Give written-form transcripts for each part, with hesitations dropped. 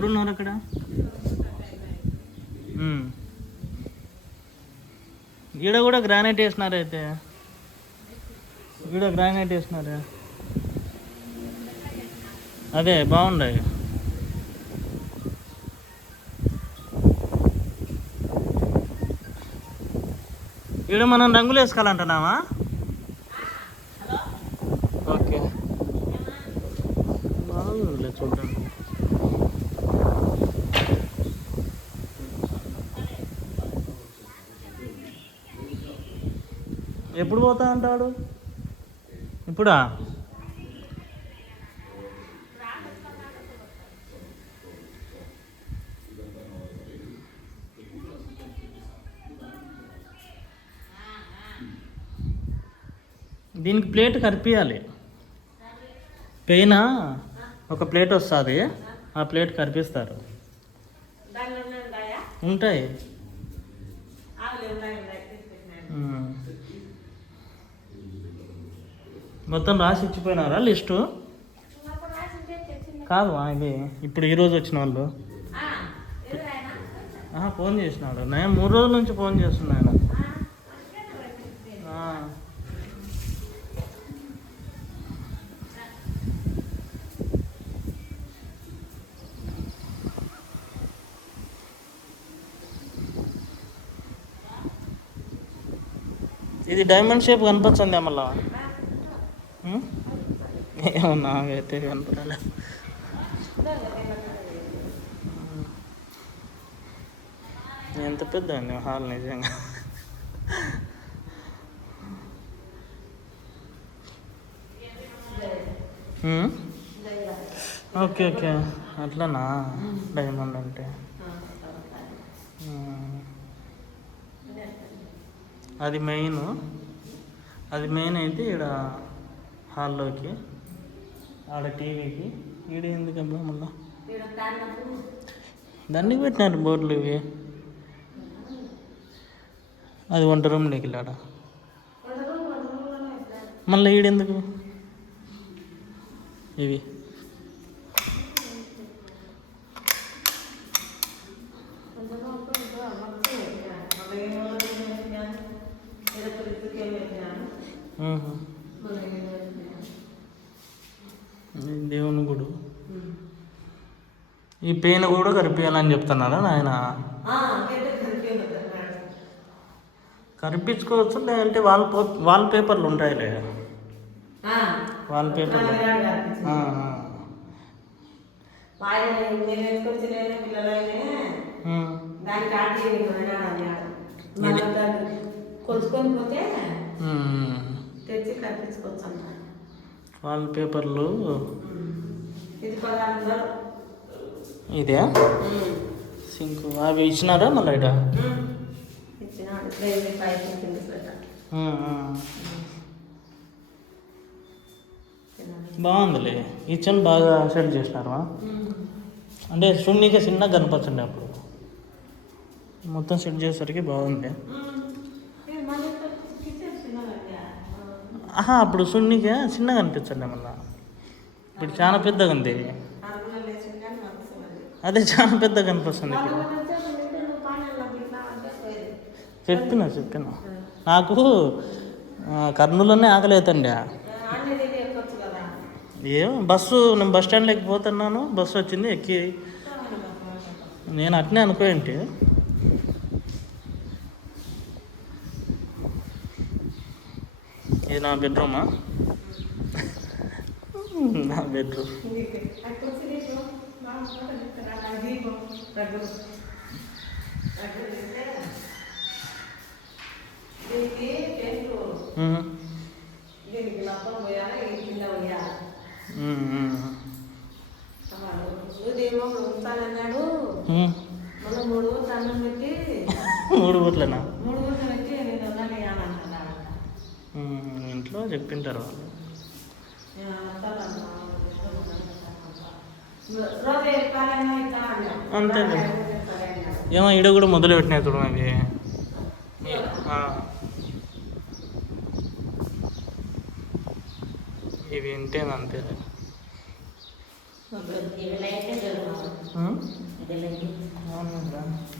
ఎవరున్నారు అక్కడ? ఈడ కూడా గ్రానైట్ వేసినారు. అయితే ఈడ గ్రానైట్ వేసినారే, అదే బాగుండే. ఈడ మనం రంగులు వేసుకోవాలంటున్నామా? ఓకే, బాగుందిలే చూడండి. ఎప్పుడు పోతా అంటాడు? ఇప్పుడా? దీనికి ప్లేట్ కరిపియాలి. పైన ఒక ప్లేట్ వస్తుంది, ఆ ప్లేట్ కరిపిస్తారు. ఉంటాయి. మొత్తం రాసి ఇచ్చిపోయినారా లిస్టు? కాదు ఇది ఇప్పుడు ఈరోజు వచ్చిన వాళ్ళు ఫోన్ చేసినాడు. నేను 3 రోజుల నుంచి ఫోన్ చేస్తున్నాను. ఇది డైమండ్ షేప్ కనిపించింది మళ్ళా? ఏమన్నా అయితే కనపడాలి. ఎంత పెద్ద అండి హాల్ నిజంగా. ఓకే ఓకే, అట్లనా డైమండ్ అంటే? అది మెయిన్ అయితే ఈడ హాల్లోకి, ఆడ టీవీకి. ఈడ ఎందుకబ్బా మళ్ళా దానికి పెట్టినారు బోర్డులు ఇవి. అది వంట రూమ్లోకి వెళ్ళాడ, మళ్ళీ ఈడెందుకు ఇవి? దేవుని గుడి. ఈ పెయిన్ కూడా కరిపించాలని చెప్తున్నారా నాయన? కరిపించుకోవచ్చు, లేదంటే వాల్ పేపర్లు ఉంటాయిలే. వాల్ పేపర్లు వాల్ పేపర్లు. ఇదే సింక్ అవి ఇచ్చినారా మళ్ళీ? ఇట బాగుందిలే. కిచెన్ బాగా సెట్ చేసినారు. అంటే సున్నికే చిన్నగా కనపరచండి, అప్పుడు మొత్తం సెట్ చేసేసరికి బాగుంది. అప్పుడు సున్నికే చిన్నగా అనిపించండి మళ్ళా. ఇప్పుడు చాలా పెద్దగా ఉంది. అదే చాలా పెద్దగా కనిపిస్తుంది. ఇప్పుడు చెప్పిన నాకు కర్నూలులోనే ఆకలేతండి. ఏం నేను బస్ స్టాండ్లో ఎక్కిపోతున్నాను, బస్సు వచ్చింది, ఎక్కి నేను అట్నే అనుకోండి. ఇది నా బెడ్రూమా? నా బెడ్రూమ్. మూడు ఊర్లనా? ఇంట్లో చెప్పింటారు వాళ్ళు. అంతే. ఏమో ఈడ కూడా మొదలు పెట్టినాయి చూడ. అవి ఇవి ఇంటేనంతే.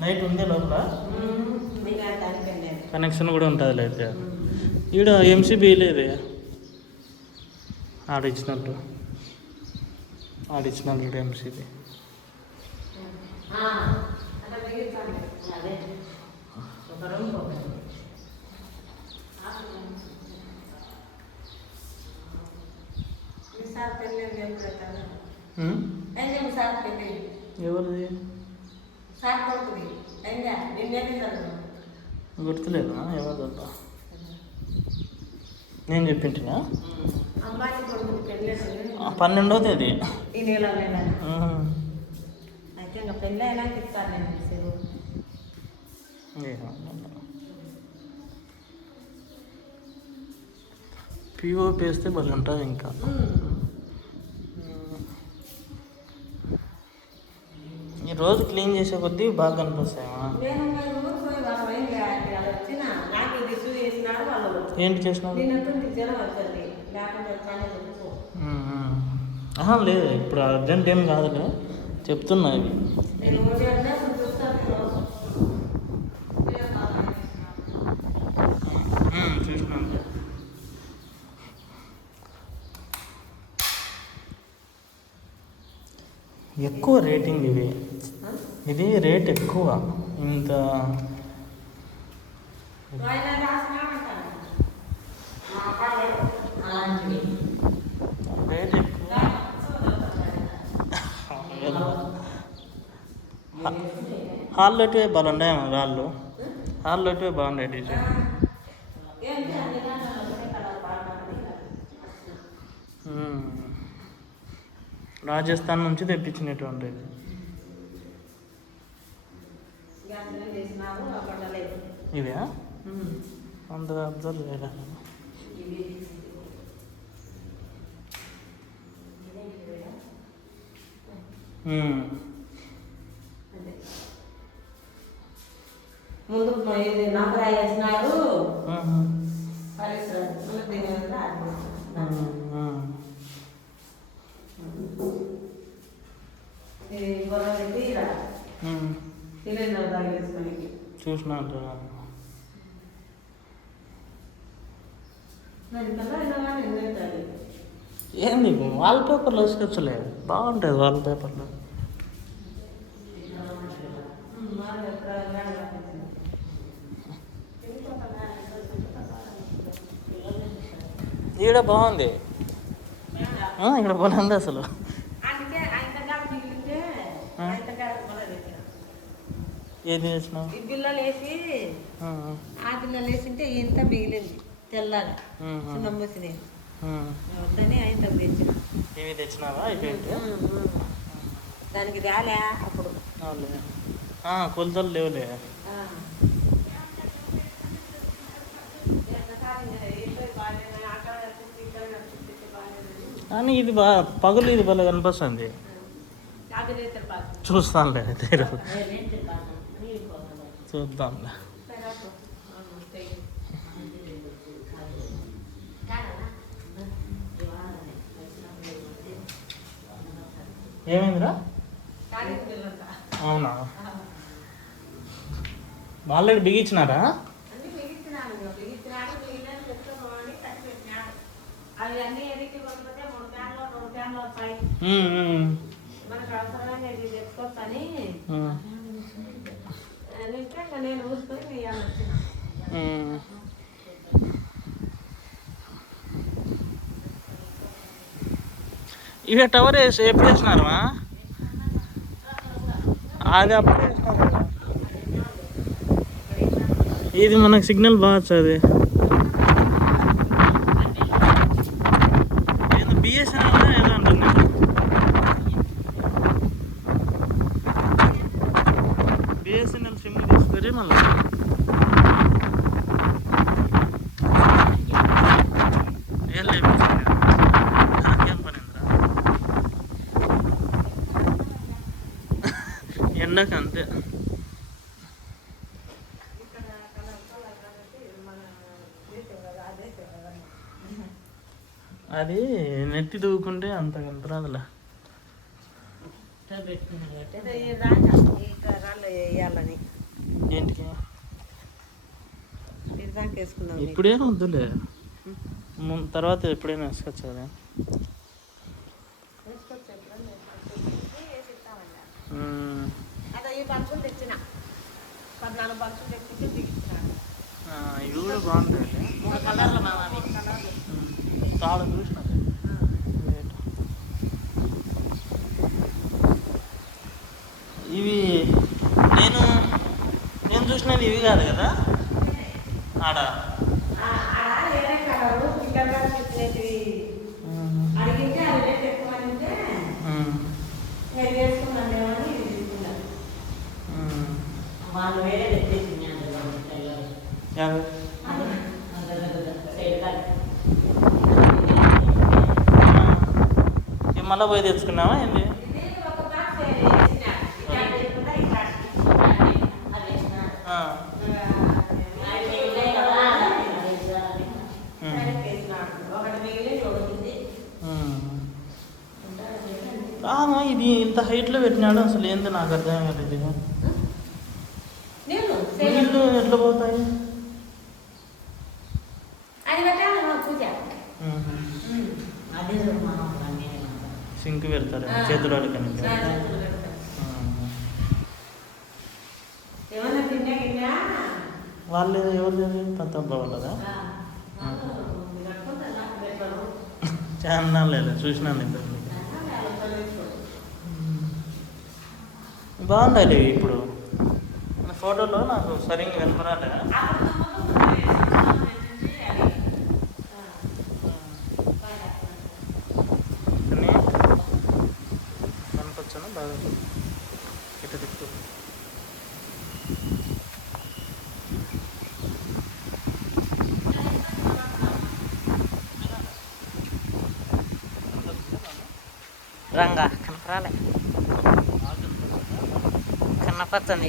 లైట్ ఉంది లోపల, కనెక్షన్ కూడా ఉంటుంది లైట్. ఈడ ఎంసీబీ లేదు, ఆడిచ్చినట్టు ఎంసీబీ. ఎవరిది గుర్తులేదా? ఎవరిదబ్బా? నేను చెప్పింటినా 12వ తేదీ. ఈ నెల అయితే ఇంకా పెళ్ళి అయినాక ఇస్తాను నేను. పిఓపి వేస్తే భలే ఉంటుంది ఇంకా. ఈ రోజు క్లీన్ చేసే కొద్దీ బాగా కనిపిస్తాయా? ఏంటి చేసినావు? లేదు, ఇప్పుడు అర్జెంట్ ఏం కాదులే, చెప్తున్నా ఇవి. చూసినాను. ఎక్కువ రేటింగ్ ఇది రేట్ ఎక్కువ. ఇంత రేట్ ఎక్కువ. హాల్లోటివే బాగుండే రాళ్ళు, హాల్లోటివే బాగుండే టీచర్. రాజస్థాన్ నుంచి తెప్పించినటువంటిది. ఇవే అంత అబ్జర్వ్ చేయరా? ముందు నాకు రాయేసినారు. చూసినా ఏంది వాల్ పేపర్లో వేసుకొచ్చలే, బాగుంటుంది వాల్ పేపర్లో. ఈడ బాగుంది, ఇక్కడ బాగుంది అసలు. ఏది వేసినావు? ఈ బిల్లలు వేసి ఆ బిల్లలు వేసింటే ఇంత మిగిలింది తెల్లగా చిన్న మూసి వద్దని ఆయన తెచ్చిన. ఇవి తెచ్చినావా? దానికి రాలే అప్పుడు కొలతలు లేవులే. కానీ ఇది బాగా పగులు, ఇది బాగా కనిపిస్తుంది. చూస్తానులే, చూద్దాంలే. ఏమైందిరా? అవునా, ఆల్రెడీ బిగించినారా? మనకు అవసరమైన తెచ్చుకోవచ్చని నేను చూసుకొని ఇవి టవర్ వేసి ఎప్పుడు వేసినారు? అది అప్పుడు వేసినారు. ఇది మనకు సిగ్నల్ బాగా వచ్చేది. బిఎస్ఎన్ఎల్ ఏదో అంటుంది. బిఎస్ఎన్ఎల్ సిమ్ తీసుకొని మళ్ళీ నాకేం పనిందిరా, ఎండకు అంతే. అది నెట్టి దూకుంటే అంత కనపరాదులే. ఏదో ఈ రాక ఈ రాళ్ళు వేయాలని ఏంటికి ఇది దాకా వేసుకుందాం ఇప్పుడేం వద్దులే, తర్వాత ఎప్పుడైనా వేసుకోవచ్చు కదా. వేసుకోవచ్చు ఎప్పుడన్నా వేసి ఇస్తామన్నా. అదే ఈ బల్బులు తెచ్చిన 14 బల్బులు తెచ్చింటే దిగిస్తున్నాను. ఇవి కూడా బాగుంటాయి. 3 కలర్లు మా అవి కలర్లు చాలా చూసిన ఇవి. నేను చూసినది ఇవి కాదు కదా ఆడ వేరే కలరు పిల్లగా చెప్పినవి అడిగితే అది రేట్ ఎక్కువ అంటే నేను వేసుకున్నాను తీసుకున్నాను. వాళ్ళు వేరే తెచ్చేసి మళ్ళీ పోయి తెచ్చుకున్నావా ఏంటి? ఇది ఇంత హైట్లో పెట్టినాడు అసలు ఏంది నాకు అర్థం కాలేదు. నీళ్ళు ఎట్లా పోతాయి? సింక్ పెడతారు చేతులు అడగని. వాళ్ళు ఎవరు పంతొమ్మిది వాళ్ళదా? చాలా లేదు చూసినాను ఇద్దరు. బాగుండాలి ఇప్పుడు ఫోటోలో నాకు సరిగ్గా కనపరాలే. కానీ కనపచ్చాను బాగా ఇటు తిప్పు. రంగా కనపరాలే, కనపచ్చండి.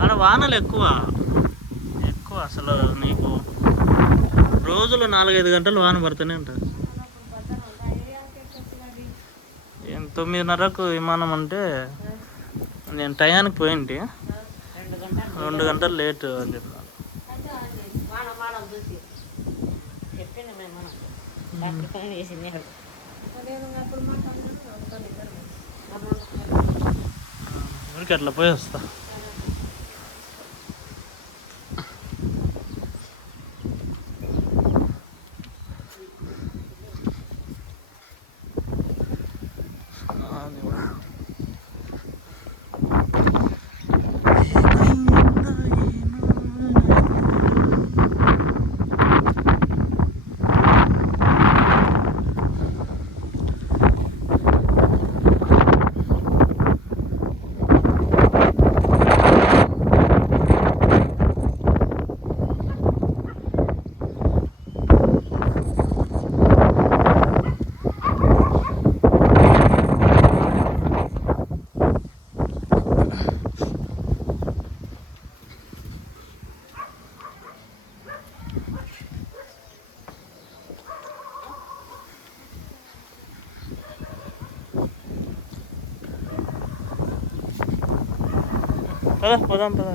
ఆడ వానలు ఎక్కువ అసలు. నీకు రోజులో 4-5 గంటలు వాన పడుతూనే ఉంటుంది. 9:30కు విమానం అంటే నేను టయానికి పోయింటి, 2 గంటలు లేట్ అని చెప్పినాను. ఊరికి అట్లా పోయి వస్తా. పోదాం పద.